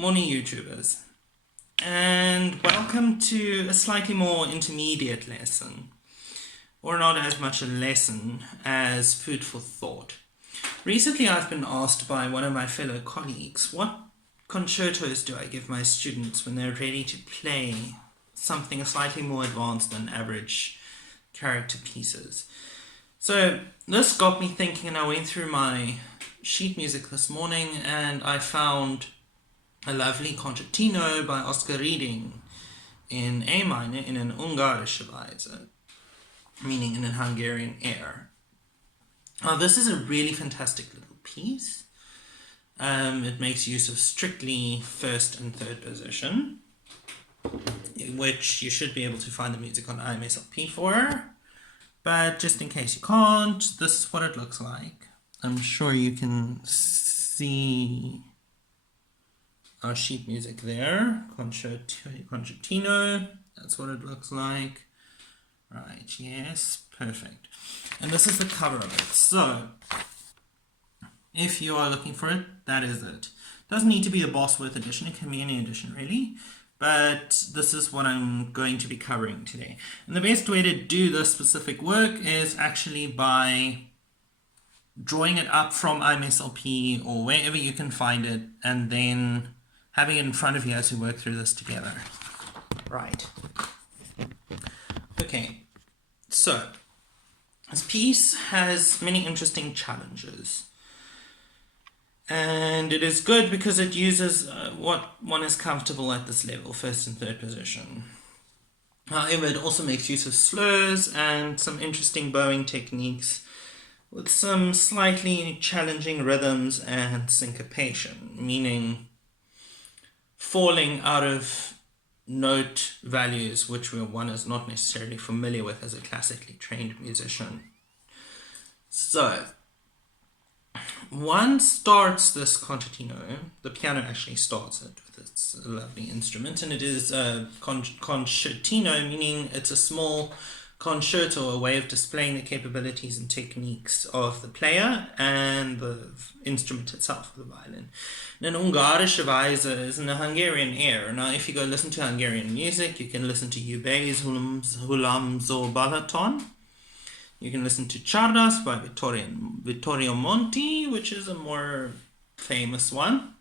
Morning YouTubers, and welcome to a slightly more intermediate lesson, or not as much a lesson as food for thought. Recently I've been asked by one of my fellow colleagues, what concertos do I give my students when they're ready to play something slightly more advanced than average character pieces? So this got me thinking, and I went through my sheet music this morning and I found a lovely concertino by Oskar Rieding in A minor in an Ungarische Weise, meaning in a Hungarian air. Now this is a really fantastic little piece. It makes use of strictly first and third position, which you should be able to find the music on IMSLP for, but just in case you can't, this is what it looks like. I'm sure you can see our sheet music there, concertino, that's what it looks like. Right, yes, perfect. And this is the cover of it. So, if you are looking for it, that is it. Doesn't need to be the Bosworth edition, it can be any edition really, but this is what I'm going to be covering today. And the best way to do this specific work is actually by drawing it up from IMSLP or wherever you can find it, and then having it in front of you as we work through this together. Right. Okay, so this piece has many interesting challenges. And it is good because it uses what one is comfortable at this level, first and third position. However, it also makes use of slurs and some interesting bowing techniques with some slightly challenging rhythms and syncopation, meaning falling out of note values which one is not necessarily familiar with as a classically trained musician. So, one starts this concertino, the piano actually starts it with its lovely instrument, and it is a concertino, meaning it's a small concerto, a way of displaying the capabilities and techniques of the player and the instrument itself, the violin. And an Ungarische Weise is in a Hungarian air. Now, if you go listen to Hungarian music, you can listen to Ubey's Hulam Zo Balaton. You can listen to Chardas by Vittorio Monti, which is a more famous one.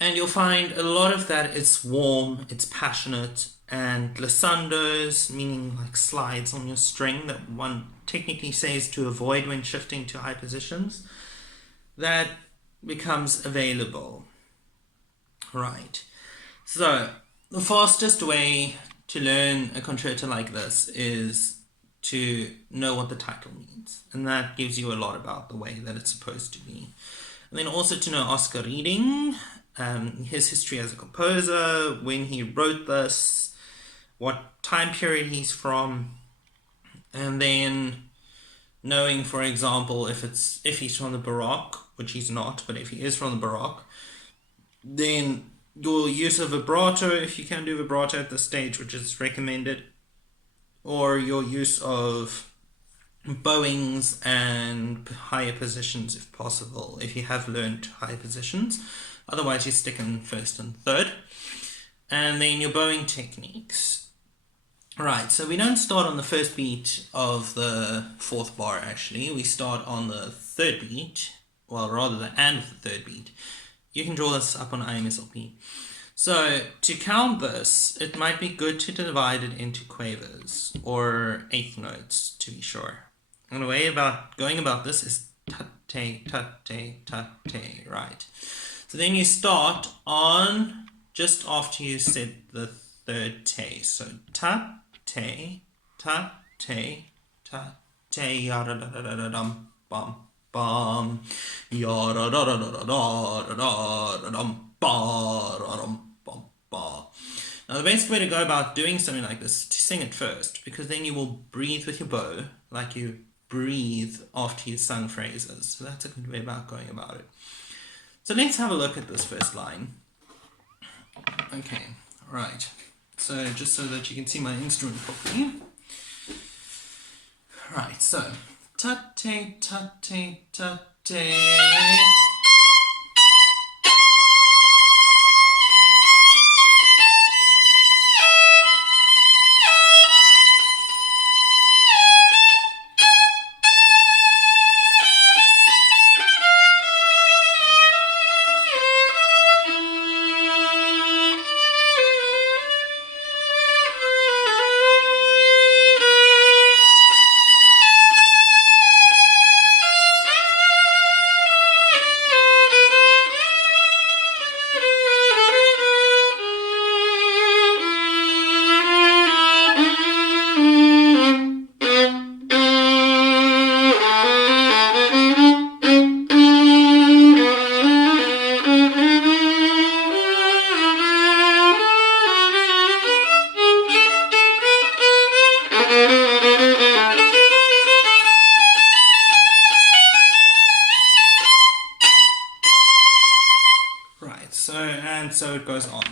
And you'll find a lot of that, it's warm, it's passionate, and glissandos, meaning like slides on your string that one technically says to avoid when shifting to high positions, that becomes available. Right. So the fastest way to learn a concerto like this is to know what the title means, and that gives you a lot about the way that it's supposed to be. And then also to know Oskar Rieding, his history as a composer, when he wrote this, what time period he's from, and then knowing, for example, if he's from the Baroque, which he's not, but if he is from the Baroque, then your use of vibrato, if you can do vibrato at this stage, which is recommended, or your use of bowings and higher positions if possible, if you have learned higher positions. Otherwise you stick in first and third. And then your bowing techniques. Right, so we don't start on the first beat of the fourth bar actually. We start on the third beat, well rather the end of the third beat. You can draw this up on IMSLP. So to count this, it might be good to divide it into quavers, or eighth notes to be sure. And the way about going about this is tate, tate, tate, right. So then you start on just after you said the third te. So ta, te, ta, te, yada da da da da dum bum bum, yada da da da da da da da dum ba da dum bum ba. Now the best way to go about doing something like this is to sing it first, because then you will breathe with your bow like you breathe after you've sung phrases. So that's a good way about going about it. So let's have a look at this first line. Okay, right. So just so that you can see my instrument properly. Right, so ta-te, ta-te, ta-te. and so it goes on.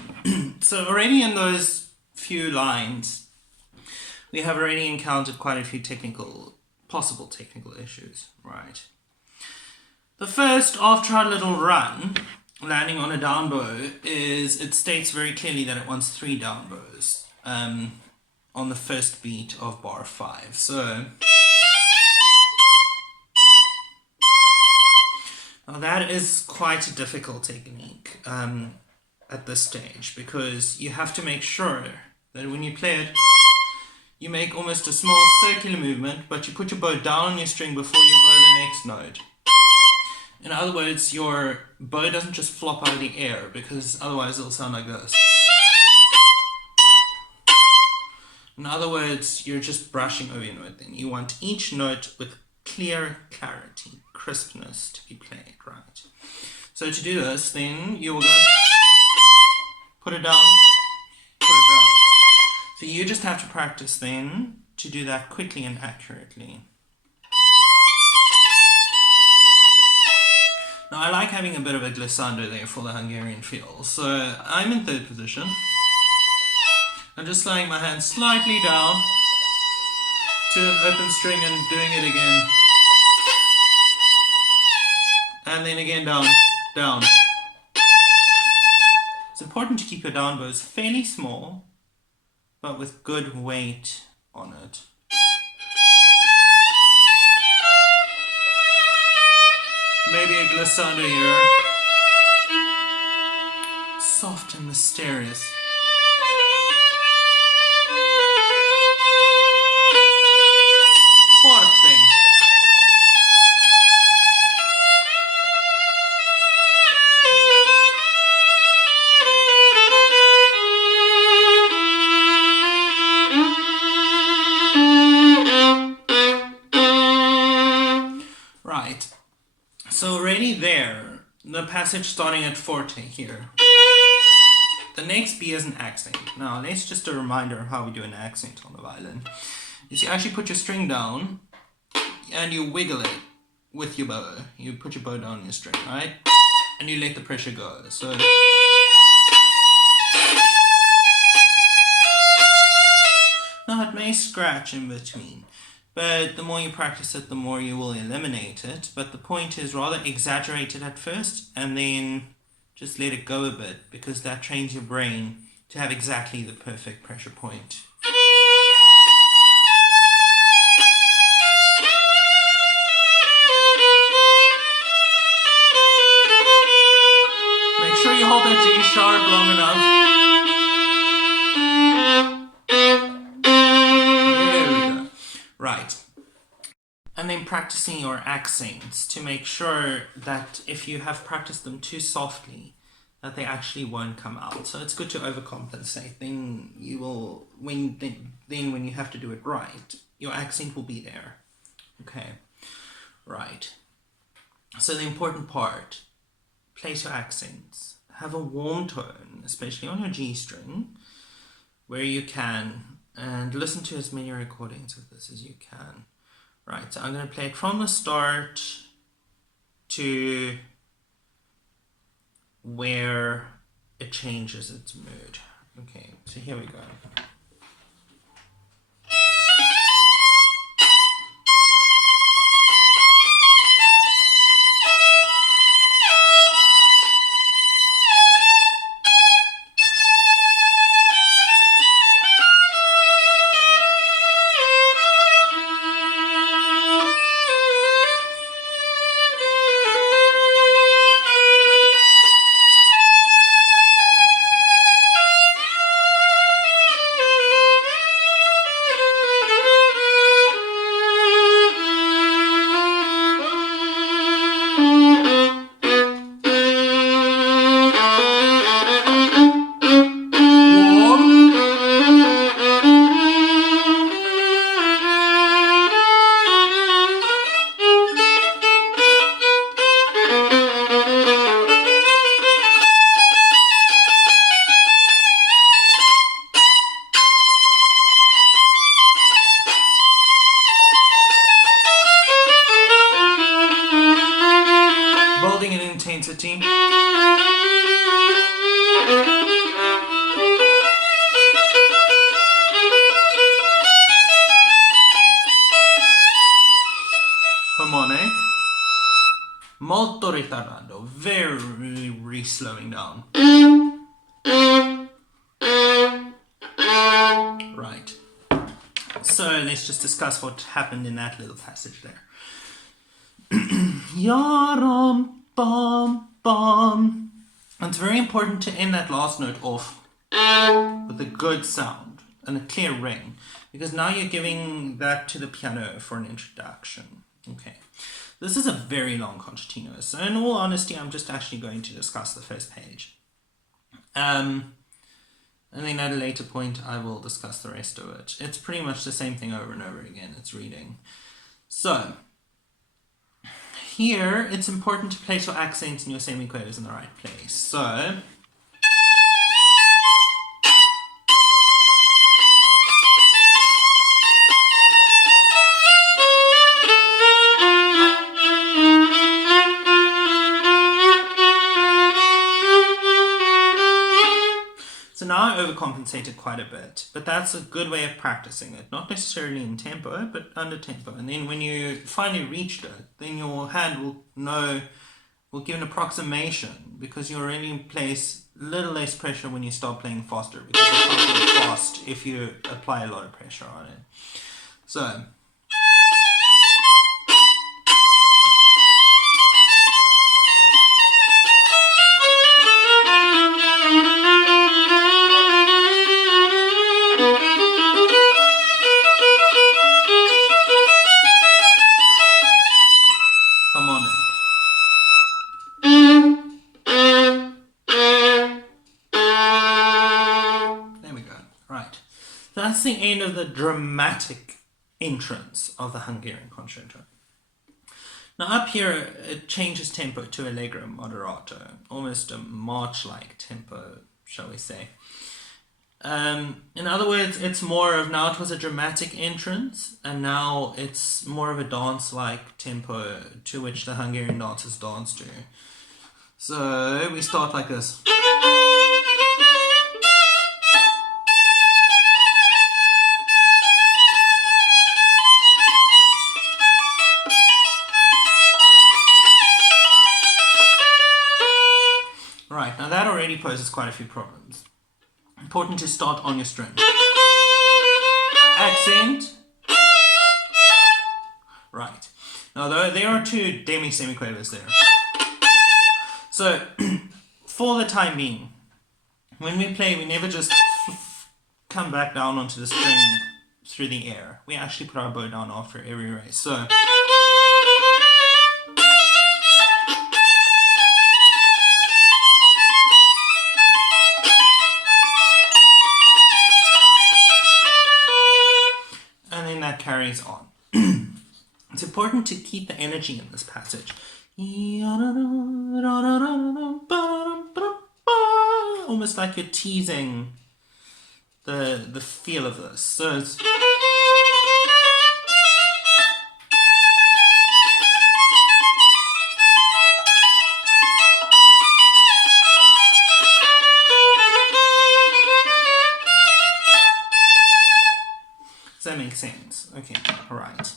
So already in those few lines, we have already encountered quite a few possible technical issues, right? The first, after our little run, landing on a down bow, is it states very clearly that it wants 3 down bows on the first beat of bar 5. So now that is quite a difficult technique at this stage, because you have to make sure that when you play it, you make almost a small circular movement, but you put your bow down on your string before you bow the next note. In other words, your bow doesn't just flop out of the air, because otherwise it'll sound like this. In other words, you're just brushing over your note then. You want each note with clear clarity, crispness to be played, right? So to do this, then you'll go, put it down, put it down. So you just have to practice then to do that quickly and accurately. Now I like having a bit of a glissando there for the Hungarian feel. So I'm in 3rd position. I'm just sliding my hand slightly down to an open string and doing it again. And then again down, down. It's important to keep your down bows fairly small, but with good weight on it. Maybe a glissando here. Soft and mysterious. Forte. Right. So already there, the passage starting at forte here. The next B is an accent. Now let's just a reminder of how we do an accent on the violin. Is you actually put your string down and you wiggle it with your bow. You put your bow down on your string, right? And you let the pressure go. So now it may scratch in between, but the more you practice it, the more you will eliminate it. But the point is rather exaggerate it at first and then just let it go a bit, because that trains your brain to have exactly the perfect pressure point. Make sure you hold that G sharp long enough. There we go. Right. And then practicing your accents to make sure that if you have practiced them too softly, that they actually won't come out. So it's good to overcompensate. Then you will, when you have to do it right, your accent will be there. Okay, right. So the important part, place your accents. Have a warm tone, especially on your G string, where you can, and listen to as many recordings of this as you can. Right, so I'm going to play it from the start to where it changes its mood. Okay, so here we go. Intensity. Molto ritardando, very slowing down. Right. So let's just discuss what happened in that little passage there. Yaram bam bam. It's very important to end that last note off with a good sound and a clear ring, because now you're giving that to the piano for an introduction. Okay. This is a very long concertino, so in all honesty, I'm just actually going to discuss the first page. And then at a later point, I will discuss the rest of it. It's pretty much the same thing over and over again. It's reading. So, here, it's important to place your accents and your semiquavers in the right place. So, So now I overcompensated quite a bit, but that's a good way of practicing it. Not necessarily in tempo, but under tempo. And then when you finally reached it, then your hand will give an approximation, because you already place a little less pressure when you start playing faster, because it's not really fast if you apply a lot of pressure on it. So, that's the end of the dramatic entrance of the Hungarian concerto. Now up here, it changes tempo to allegro moderato, almost a march-like tempo, shall we say. In other words, it's more of, now it was a dramatic entrance, and now it's more of a dance-like tempo to which the Hungarian dancers dance to. So we start like this. Right, now that already poses quite a few problems. Important to start on your string. Accent. Right. Now there are two demi-semiquavers there. So, for the time being, when we play, we never just come back down onto the string through the air. We actually put our bow down after every race. So, that carries on. It's important to keep the energy in this passage. Almost like you're teasing the feel of this. So it's Does that make sense? Okay, alright.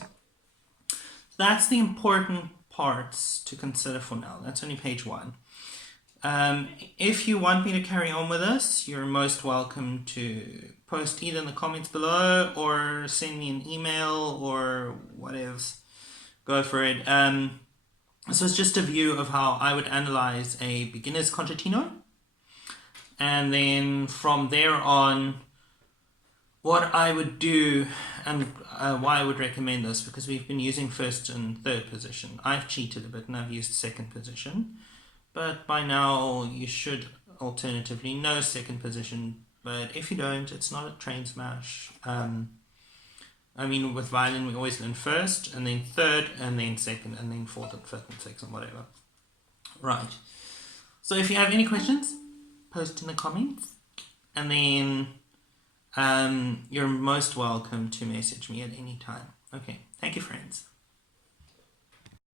That's the important parts to consider for now. That's only page 1. If you want me to carry on with this, you're most welcome to post either in the comments below or send me an email or whatever. Go for it. So it's just a view of how I would analyze a beginner's concertino. And then from there on, what I would do and why I would recommend this, because we've been using first and third position. I've cheated a bit and I've used second position, but by now you should alternatively know second position, but if you don't, it's not a train smash. I mean, with violin we always learn first and then third and then second and then fourth and fifth and sixth and whatever. Right, so if you have any questions, post in the comments, and then you're most welcome to message me at any time. Okay, thank you, friends.